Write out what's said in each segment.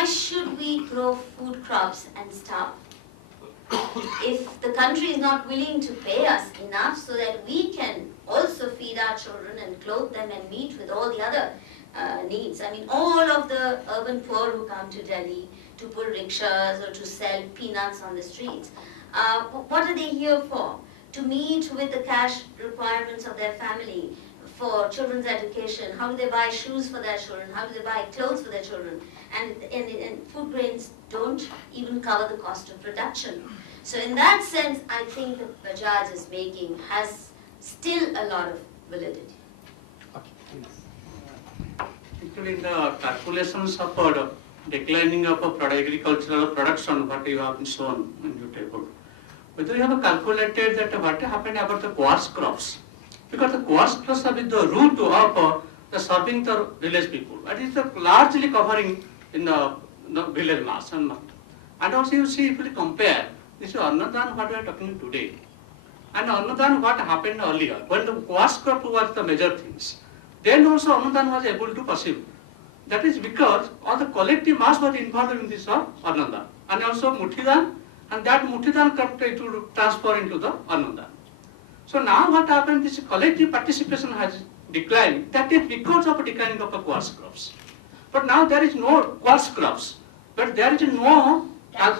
why should we grow food crops and starve? If the country is not willing to pay us enough so that we can also feed our children and clothe them and meet with all the other needs. I mean, all of the urban poor who come to Delhi to pull rickshaws or to sell peanuts on the streets, what are they here for? To meet with the cash requirements of their family for children's education. How do they buy shoes for their children? How do they buy clothes for their children? And food grains don't even cover the cost of production. So in that sense, I think the Bajaj is making has still a lot of validity. Actually, in the calculations of declining of agricultural production, what you have shown in your table, whether you have calculated that what happened about the coarse crops, because the coarse crops are with the root of the serving the village people. That is largely covering in the village mass and also you see if you compare this is Annadan what we are talking today and Annadan what happened earlier when the coarse crop was the major things. Then also Annadan was able to pursue. That is because all the collective mass was involved in this Annadan and also Muthidan, and that Muthidan crop to transfer into the Annadan. So now what happened, this collective participation has declined. That is because of declining of the coarse crops. But now there is no coarse crops, but there is no Cash.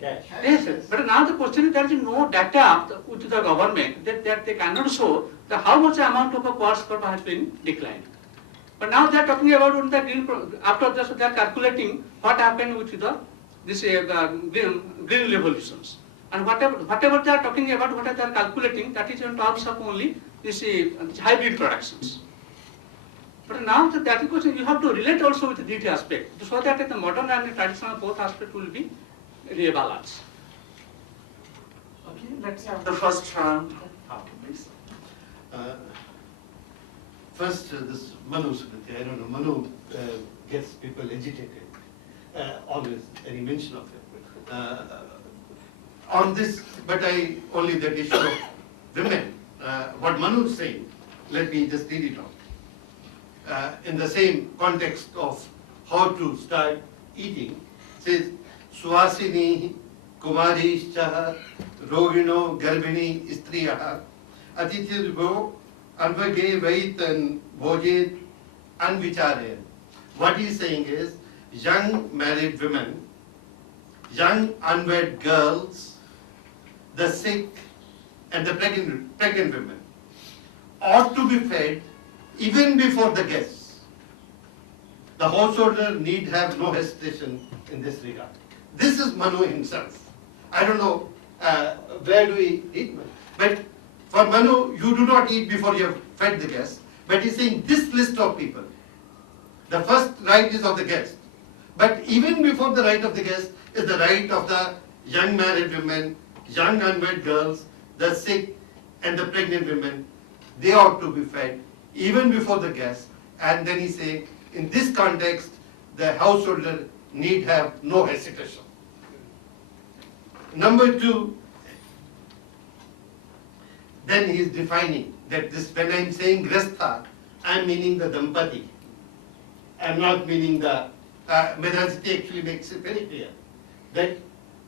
Yes, but now the question is there is no data to the government that they cannot show that how much amount of a coarse crop has been declined. But now they are talking about the green, after this they are calculating what happened with the green revolutions. And whatever they are talking about, what they are calculating, that is in terms of only this hybrid productions. But now that is question, you have to relate also with these aspects, so that the modern and the traditional both aspects will be rebalanced. Okay, let's have the first round. Please. First, this Manu, I don't know, Manu gets people agitated, always, any mention of it. On this, but only that issue of women, what Manu is saying, let me just read it out. In the same context of how to start eating, says, Swasini Kumarishcha Rogino Garbini Istriyaha Atitirbo Anvage Vaitan Bojit Anvichare. What he is saying is, young married women, young unwed girls, the sick and the pregnant women ought to be fed even before the guests. The householder need have no hesitation in this regard. This is Manu himself. I don't know where do we eat, but for Manu, you do not eat before you have fed the guests. But he's saying this list of people, the first right is of the guest. But even before the right of the guest is the right of the young married women, young unwed girls, the sick and the pregnant women. They ought to be fed even before the guests. And then he saying, in this context, the householder need have no hesitation. Number two, then he is defining that this, when I am saying grastha, I am meaning the dampati. I am not meaning the, Vedanta actually makes it very clear that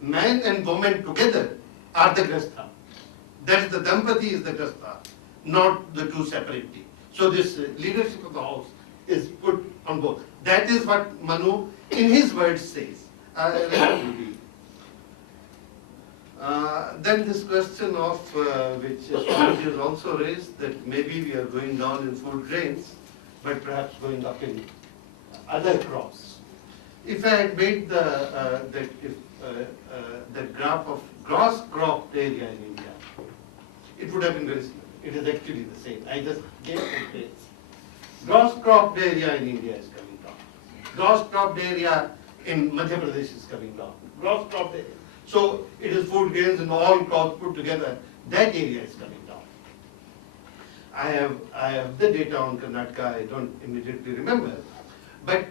man and woman together are the grastha. That is the dampati is the grastha, not the two separately. So this leadership of the house is put on both. That is what Manu in his words says. Then this question of which Swamiji has also raised, that maybe we are going down in food grains, but perhaps going up in other crops. If I had made the graph of gross crop area in India, it would have been very similar. It is actually the same. I just gave food grains. Gross crop area in India is coming down. Gross crop area in Madhya Pradesh is coming down. Gross crop area. So it is food grains and all crops put together. That area is coming down. I have the data on Karnataka. I don't immediately remember, but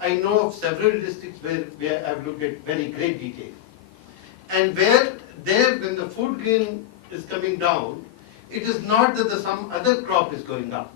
I know of several districts where I've looked at very great detail, and where there when the food grain is coming down, it is not that some other crop is going up.